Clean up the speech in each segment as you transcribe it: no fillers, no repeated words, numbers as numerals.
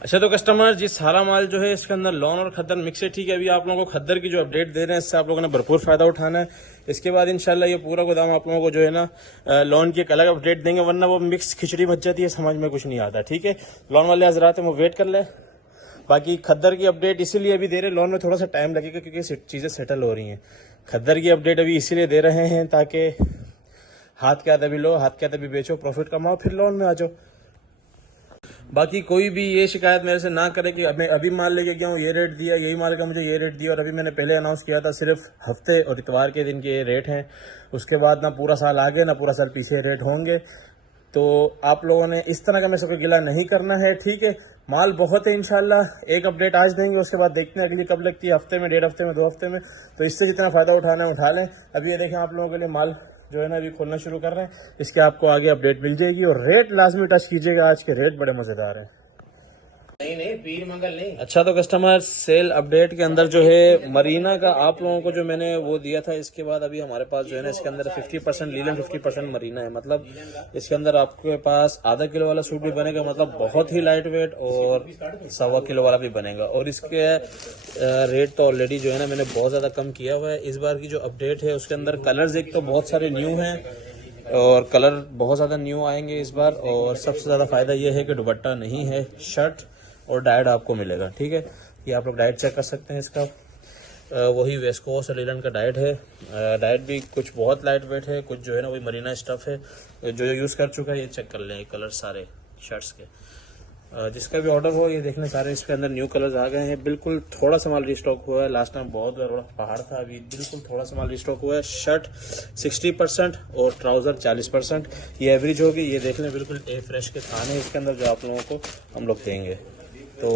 अच्छा तो कस्टमर जी सारा माल जो है इसके अंदर लॉन और खद्दर मिक्स है। ठीक है, अभी आप लोगों को खद्दर की जो अपडेट दे रहे हैं इससे आप लोगों ने भरपूर फायदा उठाना है। इसके बाद इंशाल्लाह ये पूरा गोदाम आप लोगों को जो है ना लॉन की एक अलग अपडेट देंगे, वरना वो मिक्स खिचड़ी बच जाती है, समझ में कुछ नहीं आता। ठीक है, लॉन वाले हजरात हैं वो वेट कर ले। बाकी खद्दर की अपडेट इसीलिए अभी दे रहे हैं, लॉन में थोड़ा सा टाइम लगेगा क्योंकि चीज़ें सेटल हो रही हैं। खद्दर की अपडेट अभी इसीलिए दे रहे हैं ताकि हाथ के हाथ अभी लो, हाथ के हाथ अभी बेचो, प्रॉफिट कमाओ, फिर लोन में आ जाओ। बाकी कोई भी ये शिकायत मेरे से ना करे कि मैं अभी माल लेके गया हूँ, ये रेट दिया, यही माल का मुझे ये रेट दिया, और अभी मैंने पहले अनाउंस किया था सिर्फ हफ्ते और इतवार के दिन के ये रेट हैं, उसके बाद ना पूरा साल आगे ना पूरा साल पीछे रेट होंगे। तो आप लोगों ने इस तरह का मेरे से गिला नहीं करना है। ठीक है, माल बहुत है इंशाल्लाह, एक अपडेट आज देंगे, उसके बाद देखते हैं अगली कब लगती है, हफ्ते में, 1.5 हफ्ते में, 2 हफ्ते में। तो इससे जितना फ़ायदा उठाना है उठा लें। अभी ये देखें आप लोगों के लिए माल जो है ना अभी खोलना शुरू कर रहे हैं, इसके आपको आगे अपडेट मिल जाएगी। और रेट लाजमी टच कीजिएगा, आज के रेट बड़े मज़ेदार हैं। नहीं पीर मंगल नहीं। अच्छा तो कस्टमर सेल अपडेट के अंदर जो है मरीना का आप लोगों को जो मैंने वो दिया था, इसके बाद अभी हमारे पास जो है ना इसके अंदर 50% लीलन 50% मरीना है। मतलब इसके अंदर आपके पास आधा किलो वाला सूट भी बनेगा, मतलब बहुत ही लाइट वेट, और 1.25 किलो वाला भी बनेगा। और इसके रेट तो ऑलरेडी जो है ना मैंने बहुत ज़्यादा कम किया हुआ है। इस बार की जो अपडेट है उसके अंदर कलर्स एक तो बहुत सारे न्यू हैं और कलर बहुत ज़्यादा न्यू आएंगे इस बार। और सबसे ज़्यादा फ़ायदा ये है कि दुपट्टा नहीं है, शर्ट और डाइट आपको मिलेगा। ठीक है, ये आप लोग डाइट चेक कर सकते हैं इसका, वही वेस्कोस और लीलन का डाइट है। डाइट भी कुछ बहुत लाइट वेट है, कुछ जो है ना वही मरीना स्टफ है। जो यूज़ कर चुका है ये चेक कर लें, कलर सारे शर्ट्स के। जिसका भी ऑर्डर हो ये देख लें, सारे इसके अंदर न्यू कलर्स आ गए हैं। बिल्कुल थोड़ा सा माल रिस्टॉक हुआ है, लास्ट टाइम बहुत बड़ा पहाड़ था, अभी बिल्कुल थोड़ा सा माल रिस्टॉक हुआ है। शर्ट 60% और ट्राउज़र 40%, ये एवरेज होगी। ये देख लें, बिल्कुल ए फ्रेश के खाने इसके अंदर जो आप लोगों को हम लोग देंगे, तो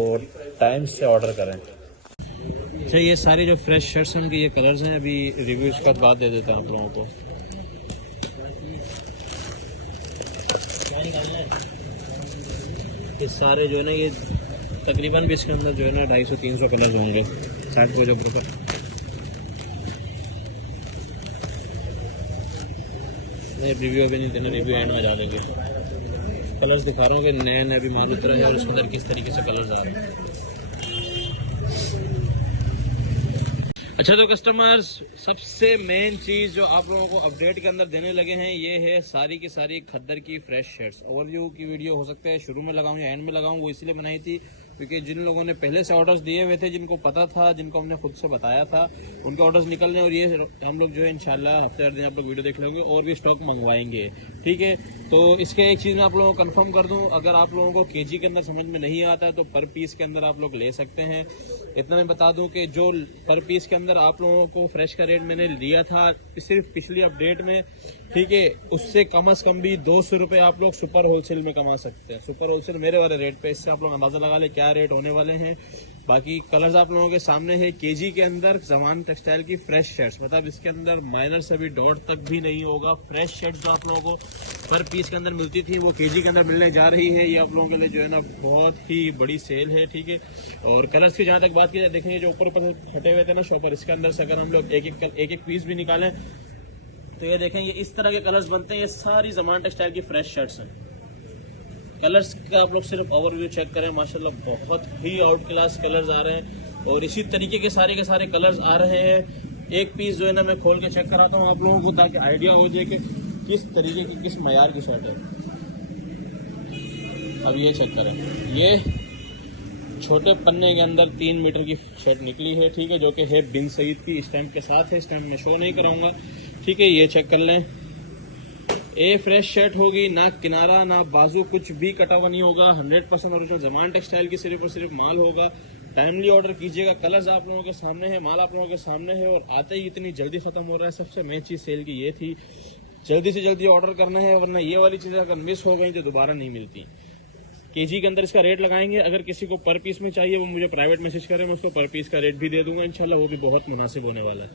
टाइम से ऑर्डर करें। अच्छा, ये सारे जो फ्रेश शर्ट्स हैं उनके ये कलर्स हैं। अभी रिव्यू इसका बाद दे देता हूँ आप लोगों को। ये सारे जो है ना ये तकरीबन भी इसके अंदर जो है ना 250-300 कलर्स होंगे। 60 को जब रुपये रिव्यू अभी नहीं देना, रिव्यू एंड में जा देंगे। कलर्स दिखा रहा हूँ कि नए नए भी माल उतरे हैं और उसके अंदर किस तरीके से कलर्स आ रहे हैं। अच्छा तो कस्टमर्स सबसे मेन चीज़ जो आप लोगों को अपडेट के अंदर देने लगे हैं ये है सारी की सारी खद्दर की फ्रेश शर्ट्स। ओवरव्यू की वीडियो हो सकता है शुरू में लगाऊं या एंड में लगाऊं, वो इसलिए बनाई थी क्योंकि जिन लोगों ने पहले से ऑर्डर्स दिए हुए थे, जिनको पता था, जिनको हमने खुद से बताया था, उनके ऑर्डर्स निकल रहे हैं। और ये हम लोग जो है इंशाल्लाह हफ्ते हर दिन आप लोग वीडियो देख लेंगे और भी स्टॉक मंगवाएंगे। ठीक है, तो इसके एक चीज़ मैं आप लोगों को कंफर्म कर दूं, अगर आप लोगों को केजी के अंदर समझ में नहीं आता है तो पर पीस के अंदर आप लोग ले सकते हैं। इतना मैं बता दूं कि जो पर पीस के अंदर आप लोगों को फ्रेश का रेट मैंने दिया था सिर्फ पिछली अपडेट में, ठीक है, उससे कम से कम भी 200 रुपये आप लोग सुपर होलसेल में कमा सकते हैं। सुपर होलसेल मेरे वाले रेट पे, इससे आप लोग अंदाजा लगा ले क्या रेट होने वाले हैं। बाकी कलर्स आप लोगों के सामने है। केजी के अंदर जमान टेक्सटाइल की फ्रेश शर्ट्स, मतलब इसके अंदर माइनर से भी डॉट तक भी नहीं होगा। फ्रेश शर्ट्स जो आप लोगों को पर पीस के अंदर मिलती थी वो केजी के अंदर मिलने जा रही है। ये आप लोगों के लिए जो है ना बहुत ही बड़ी सेल है। ठीक है, और कलर्स की जहाँ तक बात की जाए, देखेंगे जो ऊपर ऊपर फटे हुए थे ना शॉपर, इसके अंदर से अगर हम लोग एक एक पीस भी निकालें तो ये देखें, ये इस तरह के कलर्स बनते हैं। ये सारी जमान टेक्सटाइल की फ्रेश शर्ट्स हैं। कलर्स का आप लोग सिर्फ ओवरव्यू चेक करें, माशाल्लाह बहुत ही आउट क्लास कलर्स आ रहे हैं और इसी तरीके के सारे कलर्स आ रहे हैं। एक पीस जो है ना मैं खोल के चेक कराता हूँ आप लोगों को ताकि आइडिया हो जाए कि किस तरीके की किस मयार की शर्ट है। अब ये चेक करें, ये छोटे पन्ने के अंदर 3 मीटर की शर्ट निकली है। ठीक है, जो कि है बिन सईद की, स्टैम्प के साथ है। स्टैम्प में शो नहीं कराऊंगा। ठीक है, ये चेक कर लें, ए फ्रेश शर्ट होगी, ना किनारा ना बाजू कुछ भी कटा हुआ नहीं होगा। 100% ओरिजिनल जमान टेक्सटाइल की सिर्फ और सिर्फ माल होगा। टाइमली ऑर्डर कीजिएगा। कलर्स आप लोगों के सामने है, माल आप लोगों के सामने है और आते ही इतनी जल्दी खत्म हो रहा है। सबसे मेन चीज़ सेल की ये थी, जल्दी से जल्दी ऑर्डर करना है, वरना ये वाली चीज़ें अगर मिस हो गई तो दोबारा नहीं मिलती। केजी के अंदर इसका रेट लगाएंगे। अगर किसी को पर पीस में चाहिए वो मुझे प्राइवेट मैसेज करें, मैं उसको पर पीस का रेट भी दे दूंगा इंशाल्लाह, वो भी बहुत मुनासिब होने वाला है।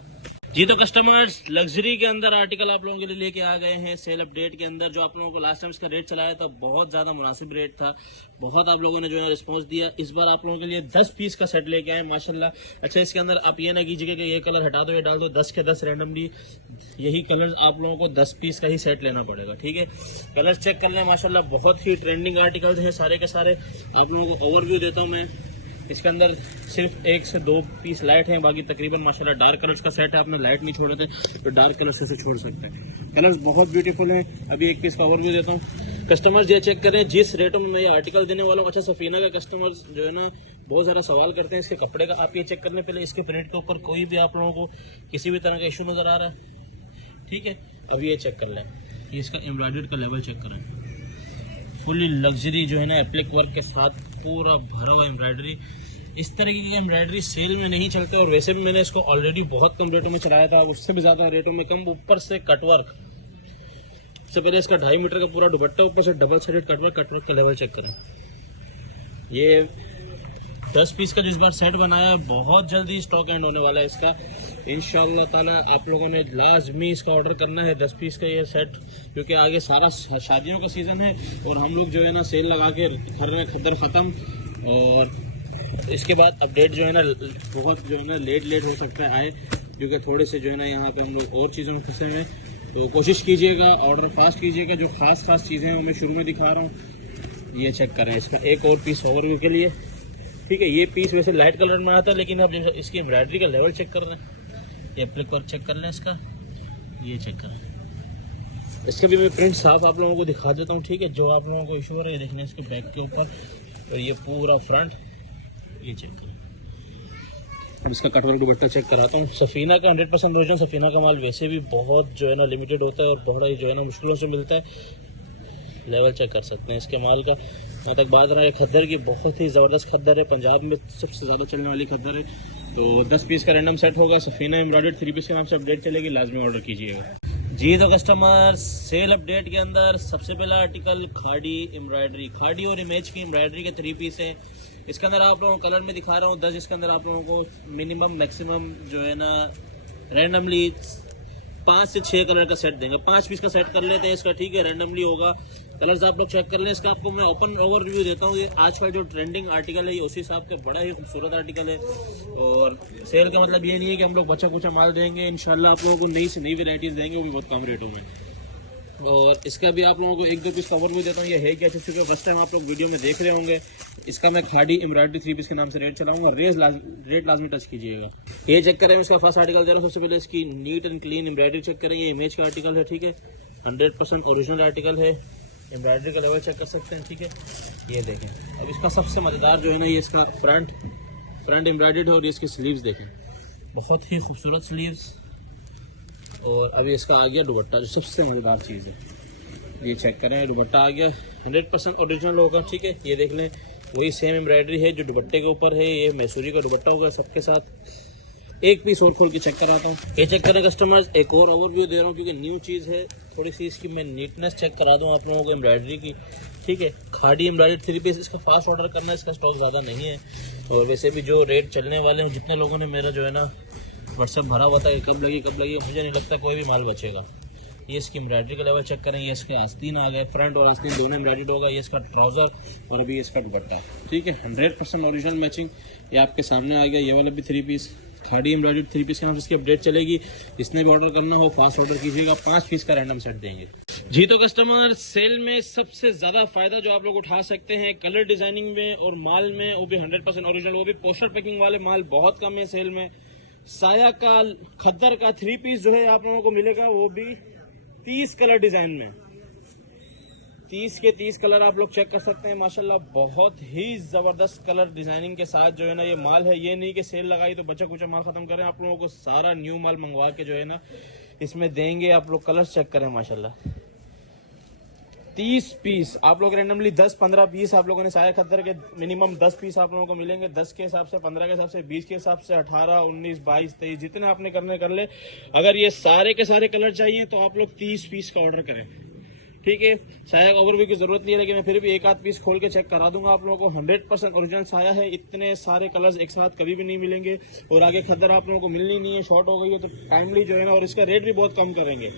जी तो कस्टमर्स लग्जरी के अंदर आर्टिकल आप लोगों के लिए लेके आ गए हैं सेल अपडेट के अंदर। जो आप लोगों को लास्ट टाइम इसका रेट चलाया था बहुत ज्यादा मुनासिब रेट था, बहुत आप लोगों ने जो है रिस्पांस दिया। इस बार आप लोगों के लिए 10 पीस का सेट लेके आए माशाल्लाह। अच्छा, इसके अंदर आप ये ना कीजिएगा कि ये कलर हटा दो ये डाल दो, 10 के 10 रैंडमली यही कलर आप लोगों को 10 पीस का ही सेट लेना पड़ेगा, ठीक है। कलर चेक कर लें माशाल्लाह, बहुत ही ट्रेंडिंग आर्टिकल्स हैं सारे के सारे। आप लोगों को ओवरव्यू देता हूँ मैं। इसके अंदर सिर्फ 1 से 2 पीस लाइट हैं, बाकी तकरीबन माशाल्लाह डार्क कलर्स का सेट है। आपने लाइट नहीं छोड़े थे तो डार्क कलर से छोड़ सकते हैं। कलर्स बहुत ब्यूटीफुल हैं। अभी 1 पीस का ओवरव्यू देता हूँ। कस्टमर्स ये चेक करें जिस रेटों में मैं ये आर्टिकल देने वाला हूँ। अच्छा, सफीना का कस्टमर्स जो है ना बहुत ज़्यादा सवाल करते हैं इसके कपड़े का। आप ये चेक करने पहले इसके प्रिंट के ऊपर कोई भी आप लोगों को किसी भी तरह का इशू नज़र आ रहा है, ठीक है। अभी ये चेक कर लें, ये इसका एम्ब्रॉयडरी का लेवल चेक करें। फुली लग्जरी जो है ना एप्लिक वर्क के साथ पूरा भरा हुआ एम्ब्रॉयडरी। इस तरह की एम्ब्रॉयडरी सेल में नहीं चलते, और वैसे भी मैंने इसको ऑलरेडी बहुत कम रेटों में चलाया था, उससे भी ज़्यादा रेटों में कम। ऊपर से कटवर्क, सबसे पहले इसका 2.5 मीटर का पूरा दुपट्टा, ऊपर से डबल साइडेड कटवर्क का लेवल चेक करें। ये 10 पीस का जिस बार सेट बनाया बहुत जल्दी स्टॉक एंड होने वाला है इसका इंशाअल्लाह ताला। आप लोगों ने लाजमी इसका ऑर्डर करना है 10 पीस का ये सेट, क्योंकि आगे सारा शादियों का सीज़न है और हम लोग जो है ना सेल लगा के कर रहे हैं खद्दर ख़त्म। और इसके बाद अपडेट जो है ना बहुत जो है ना लेट हो सकता है आए, क्योंकि थोड़े से जो है ना यहाँ पे हम लोग और चीज़ों में फंसे हैं। तो कोशिश कीजिएगा, ऑर्डर फास्ट कीजिएगा। जो खास चीज़ें हैं वो मैं शुरू में दिखा रहा हूँ। ये चेक करें, इसका एक और पीस ओवरव्यू के लिए, ठीक है। ये पीस वैसे लाइट कलर में आता है, लेकिन आप इसकी एम्ब्रॉयडरी का लेवल चेक कर रहे हैं। ये एप्लिक वर्क चेक कर लें इसका, ये चेक करें। इसका भी मैं प्रिंट साफ आप लोगों को दिखा देता हूँ, ठीक है। जो आप लोगों को इशू हो रहा है देखने इसके बैक के ऊपर, और ये पूरा फ्रंट ये चेक करें। अब इसका कटवर्क दुपट्टा चेक कराता हूँ। सफीना का 100% ओरिजिनल सफीना का माल वैसे भी बहुत जो है ना लिमिटेड होता है और बड़ा ही जो है ना मुश्किलों से मिलता है। लेवल चेक कर सकते हैं इसके माल का। यहाँ तक बात रहा है खद्दर की, बहुत ही ज़बरदस्त खद्दर है, पंजाब में सबसे ज़्यादा चलने वाली खद्दर है। तो 10 पीस का रैंडम सेट होगा, सफीना एम्ब्रॉयडर्ड 3 पीस के नाम से अपडेट चलेगी, लाजमी ऑर्डर कीजिएगा। जी तो कस्टमर सेल अपडेट के अंदर सबसे पहला आर्टिकल खाड़ी एम्ब्रॉयडरी, खाड़ी और इमेज की एम्ब्रॉयडरी के 3 पीस हैं। इसके अंदर आप लोगों को कलर में दिखा रहा हूँ 10। इसके अंदर आप लोगों को मिनिमम मैक्सिमम जो है ना रैंडमली 5 से 6 कलर का सेट देंगे। 5 पीस का सेट कर लेते हैं इसका, ठीक है। रैंडमली होगा, कलर्स आप लोग चेक कर लें। इसका आपको मैं ओपन ओवर रिव्यू देता हूँ। ये आजकल जो ट्रेंडिंग आर्टिकल है ये उसी हिसाब के बड़ा ही खूबसूरत आर्टिकल है। और सेल का मतलब ये नहीं है कि हम लोग बचा कुचा माल देंगे, इंशाल्लाह आप लोगों को नई से नई वेराइटीज़ देंगे, वो भी बहुत कम रेटों में। और इसका भी आप लोगों को 1-2 पीस कवर भी देता हूँ। ये है क्या, चूँकि फर्स्ट टाइम आप लोग वीडियो में देख रहे होंगे। इसका मैं खाड़ी एम्ब्रॉयडरी 3 पीस के नाम से रेट चलाऊंगा, रेट लाजमी टच कीजिएगा। ये चेक करें, इसका फर्स्ट आर्टिकल दे रहा हूँ। सबसे पहले इसकी neat and clean embroidery check करें। ये इमेज का आर्टिकल है, ठीक है। 100% ओरिजिनल आर्टिकल है। एम्ब्रॉयडरी का लेवल चेक कर सकते हैं, ठीक है। ये देखें। अब इसका सबसे मज़ेदार जो है ना ये इसका फ्रंट एम्ब्रॉयडर्ड है, और इसकी स्लीव्स देखें, बहुत ही खूबसूरत स्लीव्स। और अभी इसका आ गया दुपट्टा, जो सबसे मज़ेदार चीज़ है। ये चेक करें, दुपट्टा आ गया 100% ओरिजिनल होगा, ठीक है। ये देख लें, वही सेम एम्ब्रॉयडरी है जो दुपट्टे के ऊपर है। ये मैसूरी का दुपट्टा होगा सबके साथ। एक पीस और खोल के चेक कराता हूँ। ये चेक करें कस्टमर्स, एक और ओवरव्यू दे रहा हूँ क्योंकि न्यू चीज़ है। थोड़ी सी इसकी मैं नीटनेस चेक करा दूँ आप लोगों को एम्ब्रॉयडरी की, ठीक है। खाड़ी एम्ब्रॉयडरी 3 पीस, इसका फास्ट ऑर्डर करना है, इसका स्टॉक ज़्यादा नहीं है। और वैसे भी जो रेट चलने वाले हैं, जितने लोगों ने मेरा जो है ना व्हाट्सअप भरा हुआ था कब लगी, मुझे नहीं लगता कोई भी माल बचेगा। ये इसकी एम्ब्रॉयडरी का लेवल चेक करें। ये इसके आस्तीन आ गए, फ्रंट और आस्तीन दोनों एम्ब्रॉयडर्ड होगा। ये इसका ट्राउज़र और अभी इसका दुपट्टा, ठीक है। 100% ओरिजिनल मैचिंग। ये आपके सामने आ गया। ये वाला भी 3 पीस खाड़ी एम्ब्रॉयडर्ड 3 पीस के नाम से इसकी अपडेट चलेगी। जिसने भी ऑर्डर करना हो फास्ट ऑर्डर कीजिएगा। 5 पीस का रैंडम सेट देंगे। जी तो कस्टमर सेल में सबसे ज़्यादा फ़ायदा जो आप लोग उठा सकते हैं कलर डिज़ाइनिंग में और माल में, वो भी 100% ओरिजिनल, वो भी पोस्टर पैकिंग वाले माल बहुत कम है सेल में। साया का खद्दर का 3 पीस जो है आप लोगों को मिलेगा, वो भी 30 कलर डिजाइन में। 30 के 30 कलर आप लोग चेक कर सकते हैं माशाल्लाह। बहुत ही जबरदस्त कलर डिजाइनिंग के साथ जो है ना ये माल है। ये नहीं कि सेल लगाई तो बचा कुचा माल खत्म करें, आप लोगों को सारा न्यू माल मंगवा के जो है ना इसमें देंगे। आप लोग कलर चेक करें माशाल्लाह। 30 पीस आप लोग रैंडमली 10-15 पीस आप लोगों ने साया खद्दर के मिनिमम 10 पीस आप लोगों को मिलेंगे। 10 के हिसाब से, 15 के हिसाब से, 20 के हिसाब से, 18, 19, 22, 23 जितने आपने करने कर ले। अगर ये सारे के सारे कलर चाहिए तो आप लोग 30 पीस का ऑर्डर करें। ठीक है। साया का ओवरव्यू की जरूरत नहीं है, लेकिन मैं फिर भी एक आध पीस खोल के चेक करा दूंगा आप लोगों को। 100% ओरिजिनल साया है, इतने सारे कलर्स एक साथ कभी भी नहीं मिलेंगे। और आगे खद्दर आप लोगों को मिलनी नहीं है, शॉर्ट हो गई है तो टाइमली जो है ना, और इसका रेट भी बहुत कम करेंगे,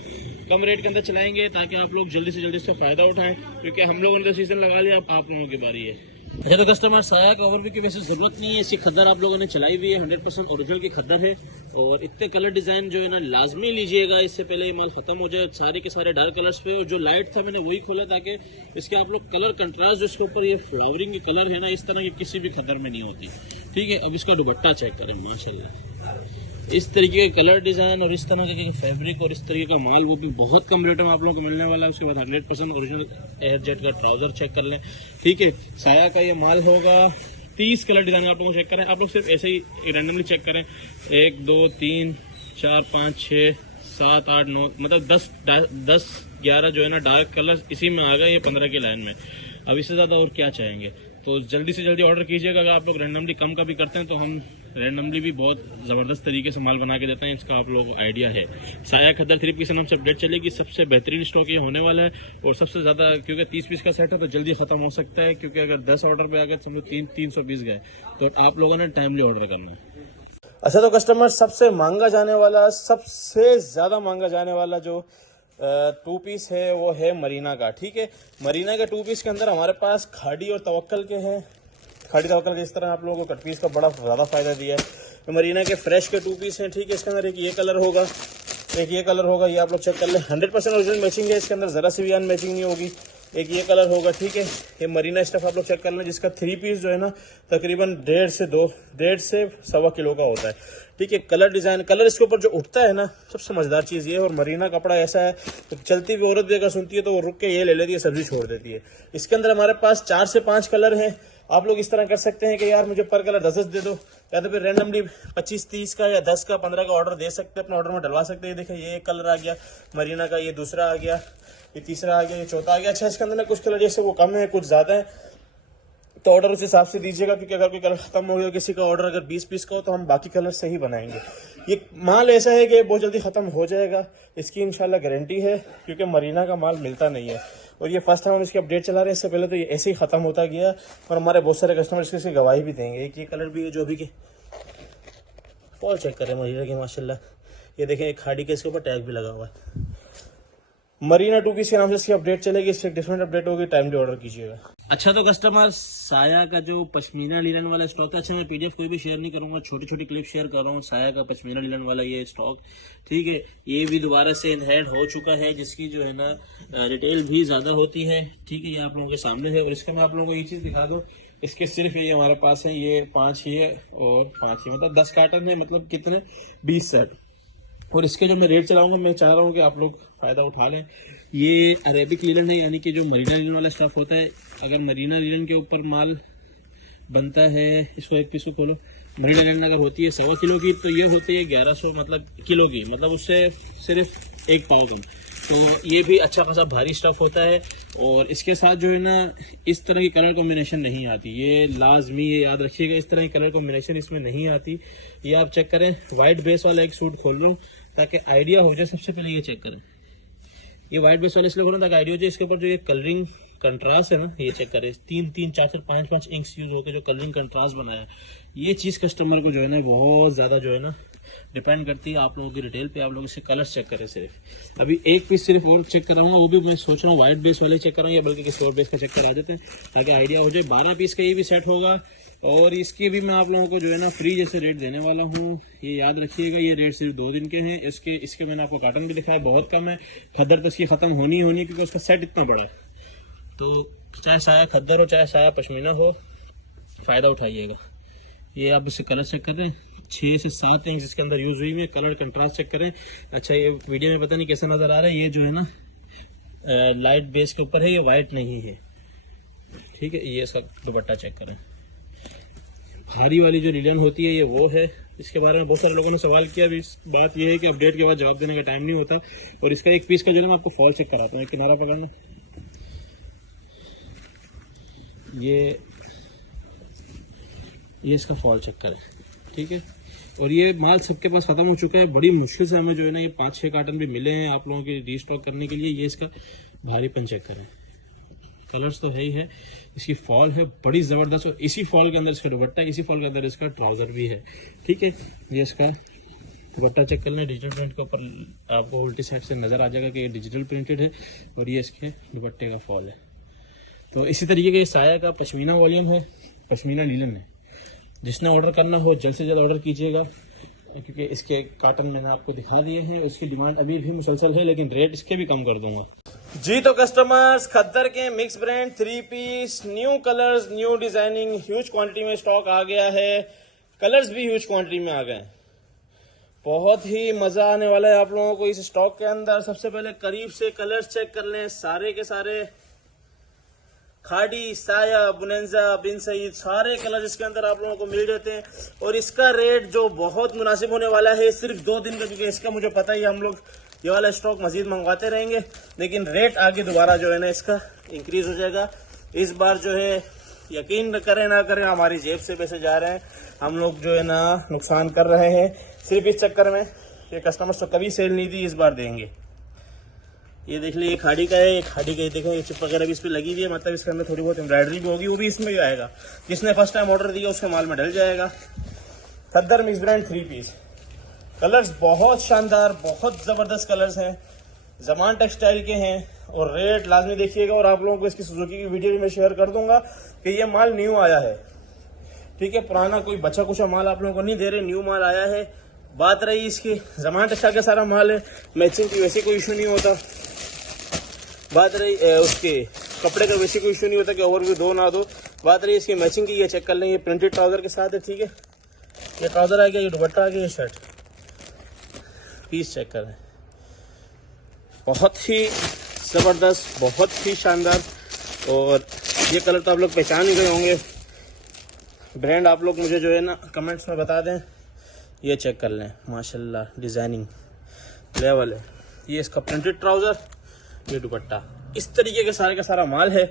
कम रेट के अंदर चलाएंगे ताकि आप लोग जल्दी से जल्दी इसका फायदा उठाएं, क्योंकि हम लोगों ने तो सीजन लगा लिया, अब आप लोगों की बारी है। अच्छा तो कस्टमर, साया का ओवरव्यू की वैसे जरूरत नहीं है, इसकी खद्दर आप लोगों ने चलाई हुई है, 100% ओरिजिनल की खद्दर है। और इतने कलर डिजाइन जो है ना लाजमी लीजिएगा, इससे पहले ये माल खत्म हो जाए। सारे के सारे डार्क कलर्स पे, और जो लाइट था मैंने वही खोला ताकि इसके आप लोग कलर कंट्रास्ट जो इसके ऊपर ये फ्लावरिंग के कलर है ना, इस तरह की किसी भी खद्दर में नहीं होती। ठीक है, अब इसका दुपट्टा चेक करें माशाल्लाह, इस तरीके के कलर डिजाइन और इस तरह के फैब्रिक और इस तरीके का माल, वो भी बहुत कम रेट में आप लोगों को मिलने वाला है। उसके बाद 100% ओरिजिनल एयर जेट का ट्राउजर चेक कर लें। ठीक है, साया का ये माल होगा, 30 कलर डिजाइन आप लोग चेक करें। आप लोग सिर्फ ऐसे ही रैंडमली चेक करें, 1 2 3 4 5 6 7 8 9, मतलब 10 11 जो है ना डार्क कलर इसी में आ गए, ये 15 की लाइन में। अब इससे ज़्यादा और क्या चाहेंगे, तो जल्दी से जल्दी ऑर्डर कीजिएगा। अगर आप लोग रैंडमली कम का भी करते हैं तो हम रैंडमली भी बहुत ज़बरदस्त तरीके से माल बना के देते हैं, इसका आप लोगों को आइडिया है। साया खद्दर 3 पीस नाम से अपडेट चलेगी, सबसे बेहतरीन स्टॉक ये होने वाला है। और सबसे ज़्यादा क्योंकि 30 पीस का सेट है तो जल्दी ख़त्म हो सकता है, क्योंकि अगर 10 ऑर्डर पे आ गए समझो 300 पीस गए, तो आप लोगों ने टाइमली ऑर्डर करना है। अच्छा तो कस्टमर, सबसे महंगा जाने वाला, सबसे ज़्यादा महंगा जाने वाला जो 2 पीस है वो है मरीना का। ठीक है, मरीना के 2 पीस के अंदर हमारे पास खाड़ी और तवक्कल के हैं। खाड़ी तवक्कल के इस तरह आप लोगों को कट पीस का बड़ा ज़्यादा फायदा दिया है। तो मरीना के फ्रेश के 2 पीस हैं। ठीक है, इसके अंदर एक ये कलर होगा, एक ये कलर होगा, ये आप लोग चेक कर लें। 100% ओरिजिनल मैचिंग है, इसके अंदर ज़रा सी भी अनमैचिंग नहीं होगी। एक ये कलर होगा। ठीक है, ये मरीना स्टफ आप लोग चेक कर लें, जिसका 3 पीस जो है ना तकरीबन 1.5 से 1.25 किलो का होता है। ठीक है, कलर डिजाइन, कलर इसके ऊपर जो उठता है ना, सबसे मजेदार चीज़ ये है। और मरीना कपड़ा ऐसा है तो चलती हुई औरत भी अगर सुनती है तो वो रुक के ये ले लेती है, सब्जी छोड़ देती है। इसके अंदर हमारे पास 4 से 5 कलर हैं। आप लोग इस तरह कर सकते हैं कि यार मुझे पर कलर 10 दे दो, या तो फिर रैंडमली 25-30 का या 10 का 15 का ऑर्डर दे सकते हैं, अपने ऑर्डर में डलवा सकते हैं। देखिए, ये एक कलर आ गया मरीना का, ये दूसरा आ गया, ये तीसरा आ गया, ये चौथा आ गया। अच्छा, इसके अंदर ना कुछ कलर जैसे वो कम है, कुछ ज़्यादा है, तो ऑर्डर उस हिसाब से दीजिएगा, क्योंकि अगर कोई कलर खत्म हो गया, किसी का ऑर्डर अगर 20 पीस का हो तो हम बाकी कलर से ही बनाएंगे। ये माल ऐसा है कि बहुत जल्दी खत्म हो जाएगा, इसकी इंशाल्लाह गारंटी है, क्योंकि मरीना का माल मिलता नहीं है। और ये फर्स्ट टाइम हम इसकी अपडेट चला रहे हैं, इससे पहले तो ये ऐसे ही खत्म होता गया, और हमारे बहुत सारे कस्टमर इसकी गवाही भी देंगे। एक ये कलर भी है जो भी के फॉल चेक करें मरीना की माशाल्लाह, ये देखें एक खाड़ी के इसके ऊपर टैग भी लगा हुआ है। मरीना 2 पीस के नाम से इसकी अपडेट चलेगी, इससे डिफरेंट अपडेट होगी, टाइमली ऑर्डर कीजिएगा। अच्छा तो कस्टमर, साया का जो पश्मीना लिनन वाला स्टॉक है, अच्छा मैं पीडीएफ कोई भी शेयर नहीं करूंगा, छोटी छोटी क्लिप शेयर कर रहा हूँ। साया का पश्मीना लिनन वाला ये स्टॉक, ठीक है, ये भी दोबारा से इनहेड हो चुका है, जिसकी जो है ना रिटेल भी ज्यादा होती है। ठीक है, ये आप लोगों के सामने है। और इसका मैं आप लोगों को ये चीज दिखा दूँ, इसके सिर्फ ये हमारे पास है, ये 5 ही है और 5 ही, मतलब 10 कार्टन है, मतलब कितने 20 सेट। और इसके जो मैं रेट चलाऊंगा, मैं चाह रहा हूँ कि आप लोग फायदा उठा लें। ये अरेबिक लीलन है, यानी कि जो मरीना लीलन वाला स्टफ होता है। अगर मरीना लीलन के ऊपर माल बनता है, इसको एक पीस को खोलो, मरीना लीलन अगर होती है 1.25 किलो की, तो ये होती है 1100 मतलब किलो की, मतलब उससे सिर्फ 1 पाव कम। तो ये भी अच्छा खासा भारी स्टफ होता है। और इसके साथ जो है ना इस तरह की कलर कॉम्बिनेशन नहीं आती, ये लाजमी ये याद रखिएगा, इस तरह की कलर कॉम्बिनेशन इसमें नहीं आती। ये आप चेक करें, वाइट बेस वाला एक सूट खोल रहा हूँ ताकि आइडिया हो जाए। सबसे पहले ये चेक करें, ये वाइट बेस वाले इसलिए खोल रहा हूँ ताकि आइडिया हो जाए। इसके ऊपर जो ये कलरिंग कंट्रास्ट है ना, ये चेक करें, 3-3 4-4 5-5 इंक्स यूज होकर जो कलरिंग कंट्रास्ट बनाया, ये चीज़ कस्टमर को जो है ना बहुत ज़्यादा जो है ना डिपेंड करती है आप लोगों की रिटेल पे। आप लोग इससे कलर्स चेक करें। सिर्फ अभी एक पीस सिर्फ और चेक कराऊंगा, वो भी मैं सोच रहा हूँ वाइट बेस वाले चेक कराऊंगा, या बल्कि किसी और बेस का चेक करा देते हैं ताकि आइडिया हो जाए। 12 पीस का ये भी सेट होगा, और इसके भी मैं आप लोगों को जो है ना फ्री जैसे रेट देने वाला हूँ। ये याद रखिएगा, ये रेट सिर्फ 2 दिन के हैं। इसके मैंने आपको कार्टन भी दिखाया, बहुत कम है। खद्दर तो इसकी खत्म होनी है, क्योंकि उसका सेट इतना बड़ा है। तो चाहे साया खद्दर हो चाहे साया पश्मीना हो, फायदा उठाइएगा। ये आप इससे कलर चेक कर रहे हैं, 6 से 7 इंच इसके अंदर यूज हुई है। कलर कंट्रास्ट चेक करें। अच्छा, ये वीडियो में पता नहीं कैसा नजर आ रहा है, ये जो है ना लाइट बेस के ऊपर है, ये वाइट नहीं है। ठीक है, ये इसका दुपट्टा चेक करें। भारी वाली जो लिलन होती है ये वो है। इसके बारे में बहुत सारे लोगों ने सवाल किया। अभी बात यह है कि अपडेट के बाद जवाब देने का टाइम नहीं होता। और इसका एक पीस का जो है मैं आपको फॉल चेक कराता हूँ। किनारा पकड़ना, ये इसका फॉल चेक करें। ठीक है, और ये माल सबके पास खत्म हो चुका है। बड़ी मुश्किल से हमें जो है ना ये 5-6 कार्टन भी मिले हैं आप लोगों के रीस्टॉक करने के लिए। ये इसका भारीपन चेक करें, कलर्स तो है ही है। इसकी फॉल है बड़ी ज़बरदस्त, और इसी फॉल के अंदर इसका दुपट्टा है, इसी फॉल के अंदर इसका ट्राउज़र भी है। ठीक है, ये इसका दुपट्टा चेक कर लें, डिजिटल प्रिंट के ऊपर आपको उल्टी साइड से नज़र आ जाएगा कि ये डिजिटल प्रिंटेड है, और ये इसके दुपट्टे का फॉल है। तो इसी तरीके के साया का पश्मीना वॉल्यूम है, पश्मीना लीलन है। जिसने ऑर्डर करना हो जल्द से जल्द ऑर्डर कीजिएगा, क्योंकि इसके काटन मैंने आपको दिखा दिए हैं। उसकी डिमांड अभी भी मुसलसल है, लेकिन रेट इसके भी कम कर दूंगा जी। तो कस्टमर्स, खद्दर के mix brand 3 piece, new colours, new designing, huge quantity में स्टॉक आ गया है। कलर्स भी ह्यूज क्वांटिटी में आ गए। बहुत ही मजा आने वाला है आप लोगों को इस स्टॉक के अंदर। सबसे पहले करीब से कलर्स चेक कर लें, सारे के सारे खाड़ी, साया, बुनेंजा, बिन सईद, सारे कलर इसके अंदर आप लोगों को मिल जाते हैं। और इसका रेट जो बहुत मुनासिब होने वाला है सिर्फ 2 दिन का, क्योंकि इसका मुझे पता ही हम लोग ये वाला स्टॉक मजीद मंगवाते रहेंगे, लेकिन रेट आगे दोबारा जो है ना इसका इंक्रीज हो जाएगा। इस बार जो है यकीन करें ना करें, हमारी जेब से पैसे जा रहे हैं, हम लोग जो है ना नुकसान कर रहे हैं सिर्फ इस चक्कर में। ये कस्टमर्स तो कभी सेल नहीं दी, इस बार देंगे। ये देख लीजिए, खाड़ी का है, ये खाड़ी का, ये देखो, ये चिप वगैरह भी इस पर लगी हुई है, मतलब इसके अंदर थोड़ी बहुत एम्ब्रॉयडरी भी होगी, वो भी इसमें ही आएगा। जिसने फर्स्ट टाइम ऑर्डर दिया उसके माल में डल जाएगा। खद्दर मिक्स ब्रांड 3 पीस, कलर्स बहुत शानदार, बहुत ज़बरदस्त कलर्स हैं, जमान टेक्सटाइल के हैं, और रेट लाजमी देखिएगा। और आप लोगों को इसकी सुजुकी की वीडियो भी मैं शेयर कर दूंगा कि ये माल न्यू आया है। ठीक है, पुराना कोई बचा कुचा माल आप लोगों को नहीं दे रहे, न्यू माल आया है। बात रही इसकी, जमान टेक्सटाइल का सारा माल है, मैचिंग की वैसे कोई इशू नहीं होता। बात रही उसके कपड़े का वैसे कोई इशू नहीं होता कि ओवर भी दो ना दो। बात रही इसकी मैचिंग की, ये चेक कर लें, ये प्रिंटेड ट्राउजर के साथ है। ठीक है, ये ट्राउजर आ गया, ये दुपट्टा आ गया, ये शर्ट। पीस चेक करें, बहुत ही ज़बरदस्त, बहुत ही शानदार। और ये कलर तो आप लोग पहचान ही गए होंगे। ब्रांड आप लोग मुझे जो है ना कमेंट्स में बता दें। ये चेक कर लें, माशाल्लाह डिज़ाइनिंग लेवल है। ये इसका प्रिंटेड ट्राउज़र, ये दुपट्टा, इस तरीके के सारे का सारा माल है।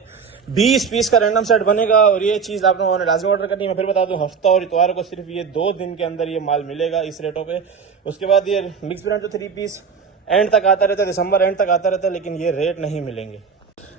20 पीस का रैंडम सेट बनेगा, और ये चीज़ आप लोगों ने लाजमी ऑर्डर करनी है। मैं फिर बता दूं, हफ्ता और इतवार को सिर्फ ये 2 दिन के अंदर ये माल मिलेगा इस रेटों पे। उसके बाद ये मिक्स ब्रांड तो 3 पीस एंड तक आता रहता है, दिसंबर एंड तक आता रहता है, लेकिन ये रेट नहीं मिलेंगे।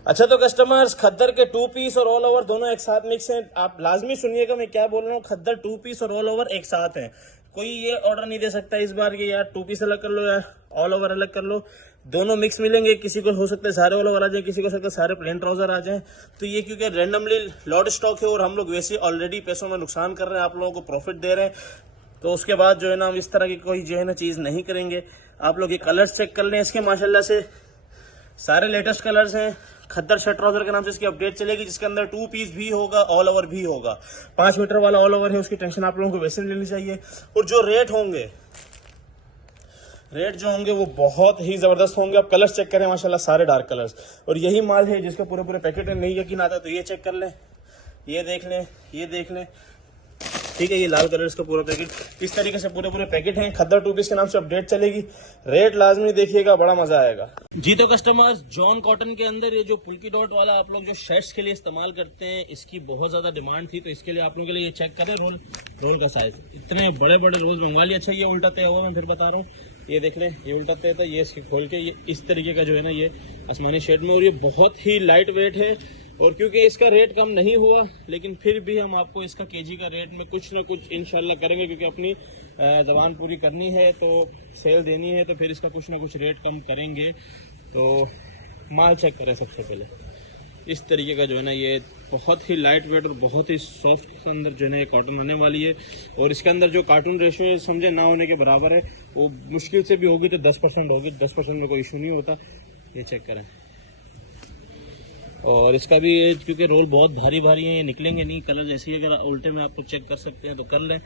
अच्छा, तो कस्टमर्स, खद्दर के 2 पीस और ऑल ओवर दोनों एक साथ मिक्स हैं। आप लाजमी सुनिएगा मैं क्या बोल रहा हूँ। खद्दर 2 पीस और ऑल ओवर एक साथ हैं। कोई ये ऑर्डर नहीं दे सकता इस बार कि यार 2 पीस अलग कर लो या ऑल ओवर अलग कर लो। दोनों मिक्स मिलेंगे। किसी को हो सकता है सारे ऑल ओवर आ जाए, किसी को हो सकता है सारे प्लेन ट्राउजर आ जाए। तो ये क्योंकि रैंडमली लॉट स्टॉक है, और हम लोग वैसे ऑलरेडी पैसों में नुकसान कर रहे हैं, आप लोगों को प्रॉफिट दे रहे हैं, तो उसके बाद जो है ना हम इस तरह की कोई जो है ना चीज़ नहीं करेंगे। आप लोग ये कलर्स चेक कर लें इसके, माशाल्लाह से सारे लेटेस्ट कलर्स हैं। खद्दर शर्ट ट्राउजर के नाम से इसकी अपडेट चलेगी, जिसके अंदर 2 पीस भी होगा, ऑल ओवर भी होगा। 5 मीटर वाला ऑल ओवर है, उसकी टेंशन आप लोगों को वैसे नहीं लेनी चाहिए। और जो रेट जो होंगे वो बहुत ही जबरदस्त होंगे। आप कलर्स चेक करें, माशाल्लाह सारे डार्क कलर्स। और यही माल है जिसका पूरे पैकेट है। नहीं यकीन आता तो ये चेक कर लें, ये देख लें, ये देख लें। ठीक है, ये लाल कलर इसका पूरा पैकेट, इस तरीके से पूरे पैकेट हैं। खद्दर 2 पीस के नाम से अपडेट चलेगी। रेट लाजमी देखिएगा, बड़ा मजा आएगा जी। तो कस्टमर्स, जॉन कॉटन के अंदर ये जो पुल्की डॉट वाला आप लोग जो शर्ट्स के लिए इस्तेमाल करते हैं, इसकी बहुत ज्यादा डिमांड थी, तो इसके लिए आप लोगों के लिए ये चेक करें रोल का साइज। इतने बड़े रोज मंगवा लिया। अच्छा, ये उल्टा तय हुआ, मैं फिर बता रहा हूँ, ये देख लें, ये उल्टा तय था, ये इसके खोल के ये इस तरीके का जो है ना ये आसमानी शेड में, और ये बहुत ही लाइट वेट है। और क्योंकि इसका रेट कम नहीं हुआ, लेकिन फिर भी हम आपको इसका केजी का रेट में कुछ ना कुछ इंशाल्लाह करेंगे, क्योंकि अपनी ज़बान पूरी करनी है, तो सेल देनी है, तो फिर इसका कुछ ना कुछ रेट कम करेंगे। तो माल चेक करें सबसे पहले, इस तरीके का जो है ना ये बहुत ही लाइट वेट और बहुत ही सॉफ्ट के अंदर जो है ना ये कॉटन आने वाली है। और इसके अंदर जो कार्टून रेशियो समझे ना होने के बराबर है, वो मुश्किल से भी होगी तो 10% होगी। 10% में कोई इशू नहीं होता। ये चेक करें। और इसका भी क्योंकि रोल बहुत भारी है, ये निकलेंगे नहीं कलर। जैसे ही अगर उल्टे में आपको चेक कर सकते हैं तो कर लें।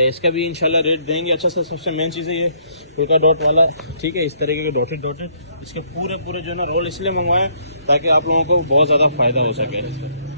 इसका भी इंशाल्लाह रेट देंगे। अच्छा सर, सबसे मेन चीज़ है ये पोल्का डॉट वाला, ठीक है, इस तरीके के डॉटेड इसके पूरे जो है ना रोल इसलिए मंगवाएं ताकि आप लोगों को बहुत ज़्यादा फ़ायदा हो सके।